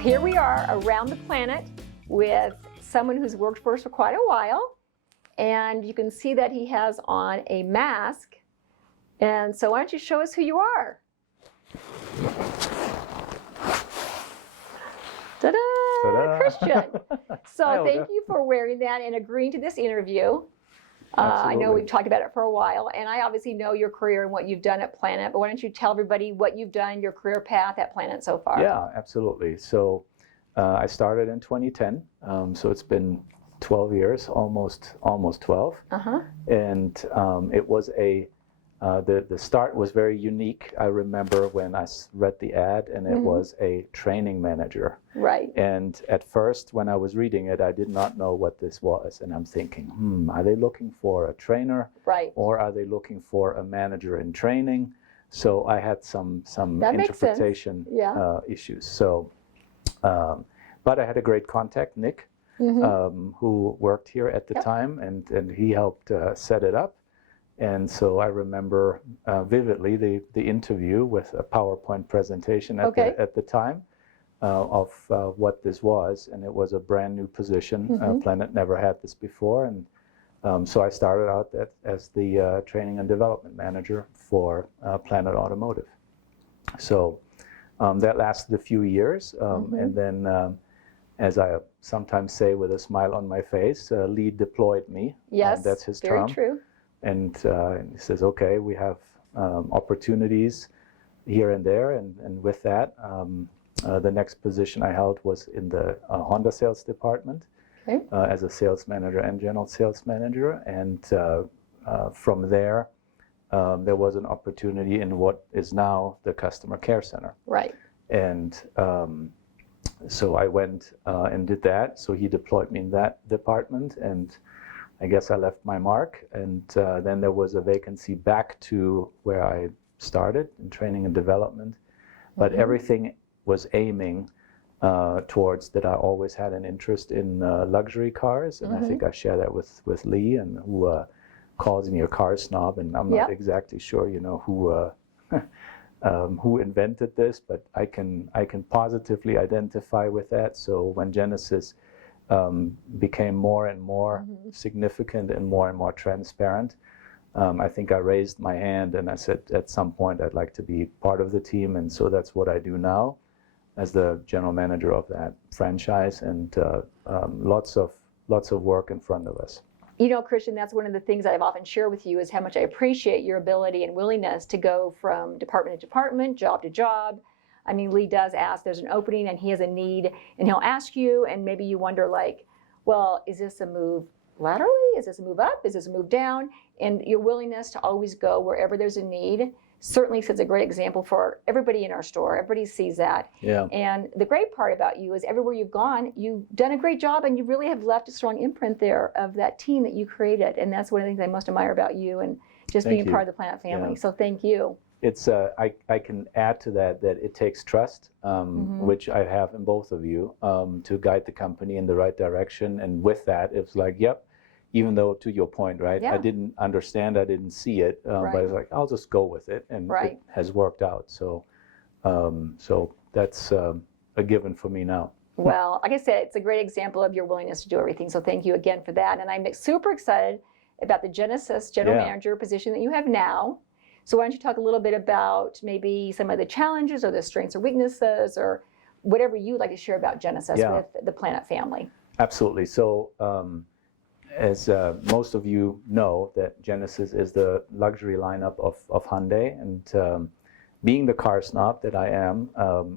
here we are around the planet with someone who's worked for us for quite a while. And you can see that he has on a mask. And so why don't you show us who you are? Ta-da! Ta-da! Christian. So Hi, thank Olga. you for wearing that and agreeing to this interview. I know we've talked about it for a while, and I obviously know your career and what you've done at Planet, but why don't you tell everybody what you've done, your career path at Planet so far? Yeah, absolutely. So I started in 2010, so it's been 12 years, almost 12. Uh-huh. And it was the start was very unique. I remember when I read the ad, and it was a training manager. Right. And at first, when I was reading it, I did not know what this was. And I'm thinking, are they looking for a trainer? Right. Or are they looking for a manager in training? So I had some That makes sense. interpretation Yeah. issues. So, but I had a great contact, Nick, who worked here at the time, and he helped set it up. And so I remember vividly the interview with a PowerPoint presentation at the time of what this was, and it was a brand new position. Planet never had this before, and so I started out as the training and development manager for Planet Automotive. So that lasted a few years, and then as I sometimes say with a smile on my face, Lee deployed me. Yes, that's his very term. true. And he says, okay, we have opportunities here and there. And with that, the next position I held was in the Honda sales department as a sales manager and general sales manager. And from there, there was an opportunity in what is now the customer care center. Right. And so I went and did that. So he deployed me in that department, and I guess I left my mark. And then there was a vacancy back to where I started in training and development. But everything was aiming towards that I always had an interest in luxury cars. And I think I share that with Lee, and who calls me a car snob. And I'm not exactly sure, who invented this, but I can positively identify with that. So when Genesis became more and more significant and more transparent, I think I raised my hand and I said at some point I'd like to be part of the team, and so that's what I do now as the general manager of that franchise, and lots of work in front of us. You know, Christian, that's one of the things that I've often shared with you is how much I appreciate your ability and willingness to go from department to department, job to job. I mean, Lee does ask, there's an opening and he has a need, and he'll ask you, and maybe you wonder like, well, is this a move laterally? Is this a move up? Is this a move down? And your willingness to always go wherever there's a need certainly sets a great example for everybody in our store. Everybody sees that. Yeah. And the great part about you is everywhere you've gone, you've done a great job, and you really have left a strong imprint there of that team that you created. And that's one of the things I most admire about you, and just being part of the Planet family. So thank you. It's I can add to that it takes trust, which I have in both of you, to guide the company in the right direction. And with that, it's like, yep, even though to your point, right, I didn't understand, I didn't see it, but it's like, I'll just go with it, and it has worked out. So so that's a given for me now. Well, like I said, it's a great example of your willingness to do everything. So thank you again for that. And I'm super excited about the Genesis General Manager position that you have now. So why don't you talk a little bit about maybe some of the challenges or the strengths or weaknesses or whatever you'd like to share about Genesis with the Planet family. Absolutely. So as most of you know, that Genesis is the luxury lineup of Hyundai, and being the car snob that I am,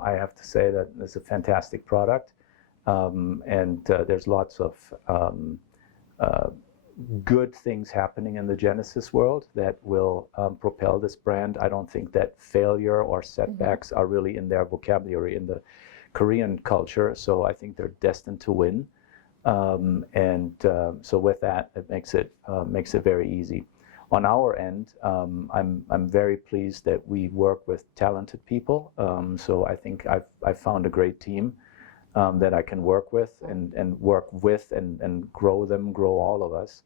I have to say that it's a fantastic product, and there's lots of good things happening in the Genesis world that will propel this brand. I don't think that failure or setbacks are really in their vocabulary in the Korean culture, so I think they're destined to win. So with that, it makes it very easy. On our end, I'm very pleased that we work with talented people. So I think I've found a great team that I can work with and grow all of us.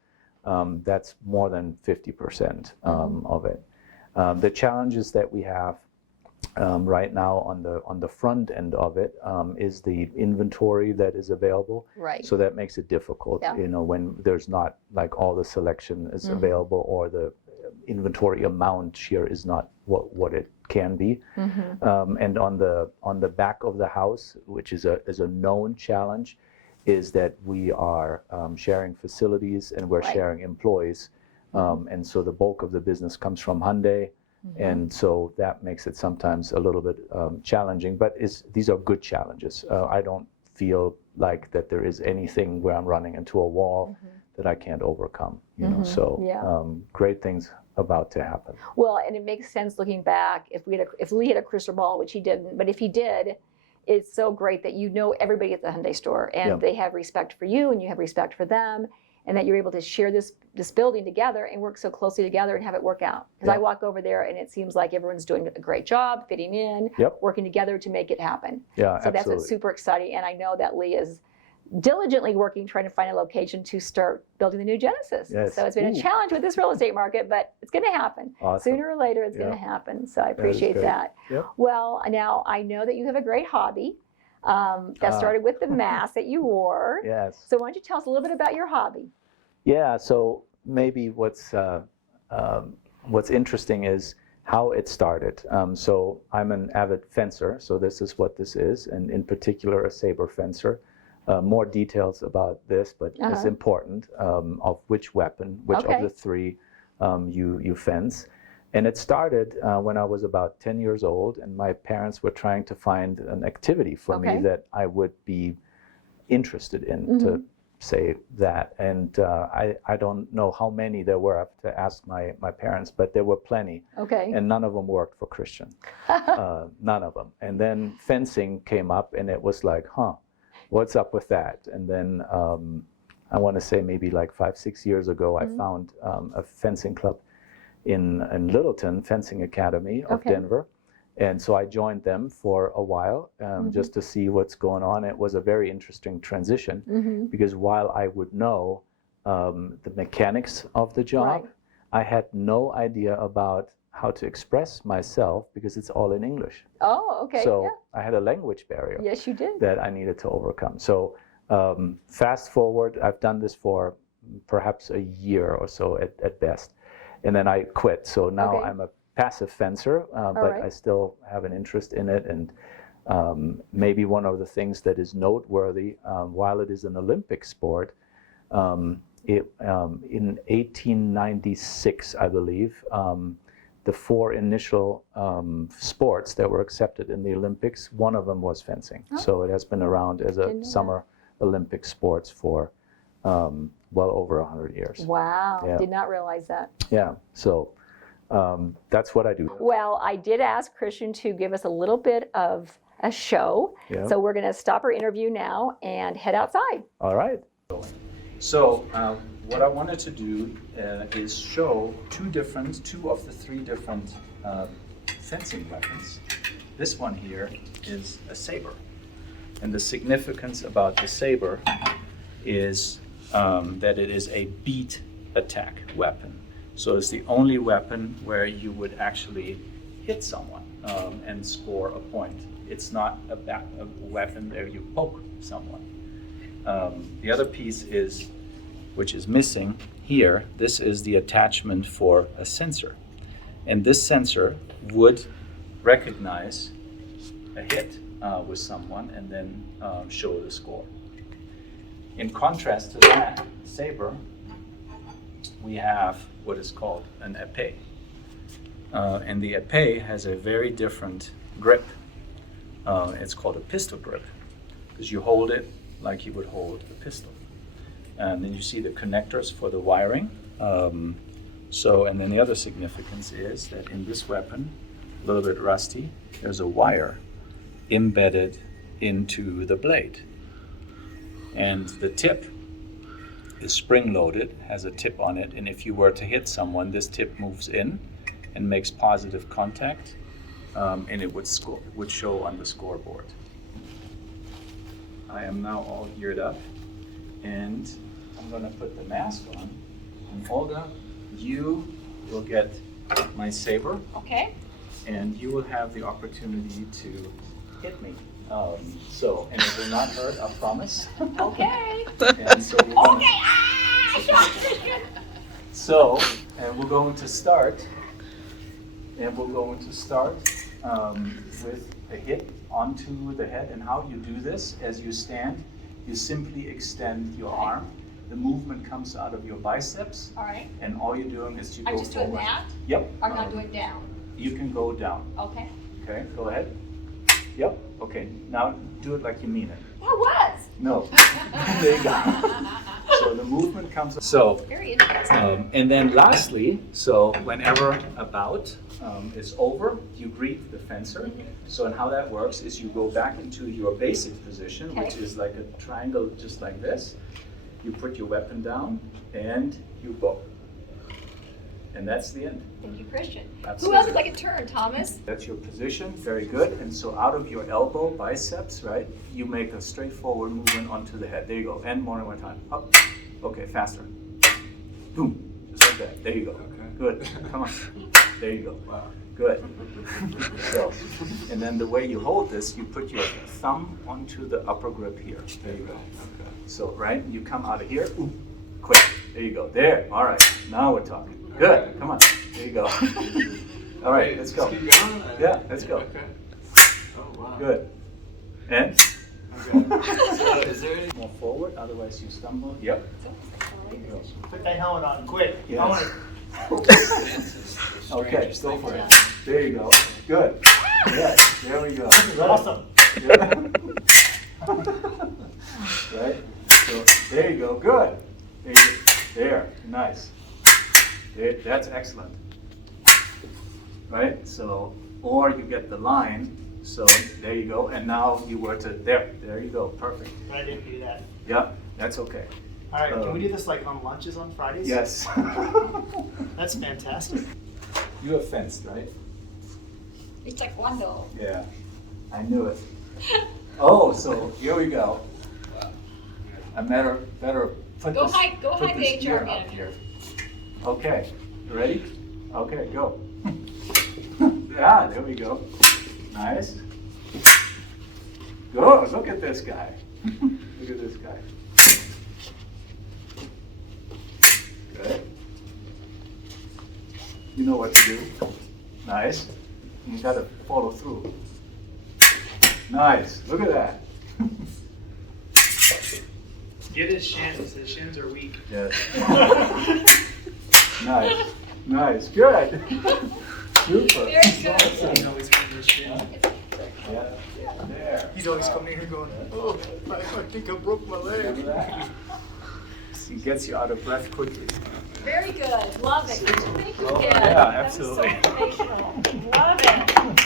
That's more than 50% of it. The challenges that we have Right now on the front end of it is the inventory that is available. Right. So that makes it difficult, Yeah. when there's not like all the selection is available, or the inventory amount here is not what it can be. And on the back of the house, which is a known challenge, is that we are sharing facilities and we're Right. sharing employees. And so the bulk of the business comes from Hyundai. And so that makes it sometimes a little bit challenging, but these are good challenges. I don't feel like that there is anything where I'm running into a wall that I can't overcome. So Yeah. Great things about to happen. Well, and it makes sense looking back. If Lee had a crystal ball, which he didn't, but if he did, it's so great that you know everybody at the Hyundai store, and Yeah. they have respect for you, and you have respect for them, and that you're able to share this building together and work so closely together and have it work out. Because I Yeah. walk over there and it seems like everyone's doing a great job fitting in, Yep. working together to make it happen. Yeah, So that's absolutely. what's super exciting, and I know that Lee is diligently working, trying to find a location to start building the new Genesis. Yes. So it's been a Ooh. challenge with this real estate market, but it's going to happen. Awesome. Sooner or later, it's going Yeah. to happen. So I is appreciate great. that. Yep. Well, now I know that you have a great hobby that started with the mask that you wore. Yes. So why don't you tell us a little bit about your hobby? Yeah. So maybe what's interesting is how it started. So I'm an avid fencer, so this is what this is, and in particular a saber fencer. More details about this, but it's important of which weapon, which Okay. of the three you fence. And it started when I was about 10 years old, and my parents were trying to find an activity for Okay. me that I would be interested in, to say that. And I don't know how many there were. I have to ask my parents, but there were plenty. Okay. And none of them worked for Christian. None of them. And then fencing came up, and it was like, what's up with that? And then I want to say maybe like 5-6 years ago, I found a fencing club in Littleton, Fencing Academy of Okay. Denver. And so I joined them for a while just to see what's going on. It was a very interesting transition because while I would know the mechanics of the job, Right. I had no idea about how to express myself because it's all in English. Oh, okay. So Yeah. I had a language barrier Yes, you did. that I needed to overcome. So fast forward, I've done this for perhaps a year or so at best. And then I quit. So now Okay. I'm a passive fencer, but right. I still have an interest in it. And maybe one of the things that is noteworthy, while it is an Olympic sport, in 1896, I believe, the 4 initial sports that were accepted in the Olympics, one of them was fencing. So it has been around as Didn't a know that. summer Olympic sports for well over 100 years. Wow. Yeah. Did not realize that. Yeah, so that's what I do. Well, I did ask Christian to give us a little bit of a show. Yeah. So we're going to stop our interview now and head outside. All right. So what I wanted to do is show two of the 3 different fencing weapons. This one here is a saber. And the significance about the saber is that it is a beat attack weapon. So it's the only weapon where you would actually hit someone and score a point. It's not a weapon where you poke someone. The other piece is, which is missing here, this is the attachment for a sensor. And this sensor would recognize a hit with someone and then show the score. In contrast to that saber, we have what is called an épée. And the épée has a very different grip. It's called a pistol grip because you hold it like you would hold a pistol. And then you see the connectors for the wiring. And then the other significance is that in this weapon, a little bit rusty, there's a wire embedded into the blade. And the tip is spring-loaded, has a tip on it, and if you were to hit someone, this tip moves in and makes positive contact, and it would show on the scoreboard. I am now all geared up, and I'm going to put the mask on. And Olga, you will get my saber, Okay. and you will have the opportunity to hit me. And it will not hurt, I promise. Okay. And so we're going, Okay. Ah, shot, Christian. so, and we're going to start, with a hit onto the head. And how you do this, as you stand, you simply extend your arm. The movement comes out of your biceps, All right. and all you're doing is you I go just do it forward. that? Yep. Or not do it down? You can go down. Okay. Okay, go ahead. Yep. Okay, now do it like you mean it. That was. No. There you go. So the movement comes. So, Very interesting. and then lastly, so whenever a bout is over, you greet the fencer. So, and how that works is you go back into your basic position, which Okay. is like a triangle, just like this. You put your weapon down and you bow. And that's the end. Thank you, Christian. Absolutely. Who else would like a turn, Thomas? That's your position, very good. And so out of your elbow, biceps, right, you make a straightforward movement onto the head. There you go. And more than one time. Up. Okay, faster. Boom. Just like that. There you go. Okay. Good. Come on. There you go. Wow. Good. So, and then the way you hold this, you put your thumb onto the upper grip here. There you go. Okay. So, right, you come out of here. Ooh, quick. There you go. There. All right. Now we're talking. Good. Come on. There you go. All right, let's go. Keep going? Yeah, let's go. Okay. Oh, wow. Good. And Okay. So is there any more forward, otherwise you stumble. Yep. Put that helmet on, quick. Yes. I want stances? Okay, go for it. There you go. Good. Yes, there we go. to. Awesome. Yeah. Right? So there you go. Good. There you go. There. Nice. There, that's excellent. Right? So, or you get the line. So there you go. And now you were to there. There you go. Perfect. But I didn't do that. Yep. That's okay. All right, can we do this like on lunches on Fridays? Yes. That's fantastic. You have fenced, right? It's like Wando. Yeah. I knew it. Oh, so here we go. I better put Go this, hide- go put hide this the gear HR up manager. here. Okay, you ready? Okay, go. Yeah, there we go. Nice. Good, look at this guy. Look at this guy. Good. You know what to do. Nice. You gotta follow through. Nice, look at that. Get his shins. His shins are weak. Yes. Nice, nice, good. Super. Very good. He's always coming his shins. Yeah, there. He's always coming in here going, oh, I think I broke my leg. Remember that? He gets you out of breath quickly. Very good. Love it. Thank you, Oh, kid. yeah, That was so absolutely. informational. Love it.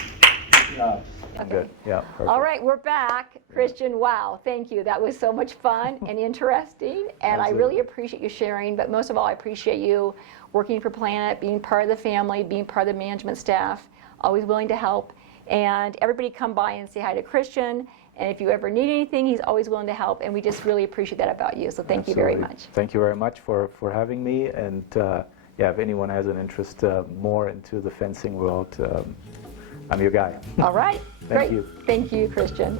Yeah. Okay. Good, yeah, perfect. All right, we're back. Christian, wow, thank you. That was so much fun and interesting, and I Absolutely. really appreciate you sharing, but most of all, I appreciate you working for Planet, being part of the family, being part of the management staff, always willing to help. And everybody come by and say hi to Christian, and if you ever need anything, he's always willing to help, and we just really appreciate that about you, so thank you very Absolutely. much. Thank you very much for having me. And yeah, if anyone has an interest more into the fencing world, I'm your guy. All right, Thank great. you. Thank you, Christian.